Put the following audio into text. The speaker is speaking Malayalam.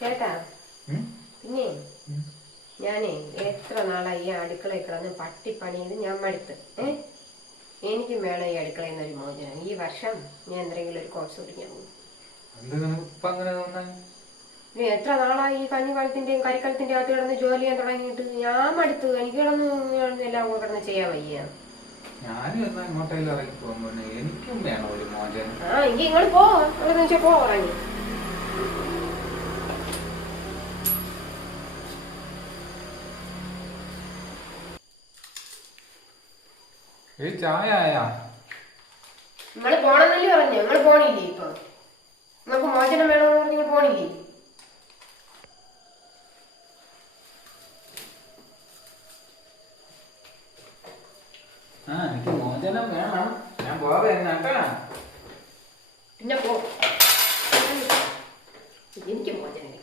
ചേട്ടാ പിന്നെ ഞാനേ എത്ര നാളായി ഈ അടുക്കളയിൽ കിടന്ന് പട്ടിപ്പണിയത് ഞാൻ മടുത്ത്. എനിക്കും വേണം ഈ അടുക്കളയിൽ നിന്നൊരു മോചനം. ഈ വർഷം ഞാൻ എന്തെങ്കിലും ഒരു കോഴ്സ് പഠിക്കാൻ പോകും. എത്ര നാളായി ഈ കഞ്ഞിക്കാലത്തിന്റെയും കരിക്കലത്തിന്റെയും അകത്ത് കിടന്ന് ജോലി ചെയ്യാൻ തുടങ്ങിയിട്ട് ഞാൻ മടുത്ത്. എനിക്ക് കിടന്ന് എല്ലാം കിടന്ന് ചെയ്യാൻ വയ്യ. എനിക്ക് ഇങ്ങോട്ട് പോ ഇറങ്ങി. നിങ്ങള് പോണെന്നല്ലേ പറഞ്ഞു. നിങ്ങള് പോണില്ലേ? ഇപ്പൊ നിങ്ങൾക്ക് മോചനം വേണമെന്ന് പറഞ്ഞ് നിങ്ങൾ പോണില്ലേ? എനിക്ക് മോചനം വേണം. ഞാൻ പോവേ കേട്ടാ. പിന്നെ പോ. എനിക്ക് മോചനം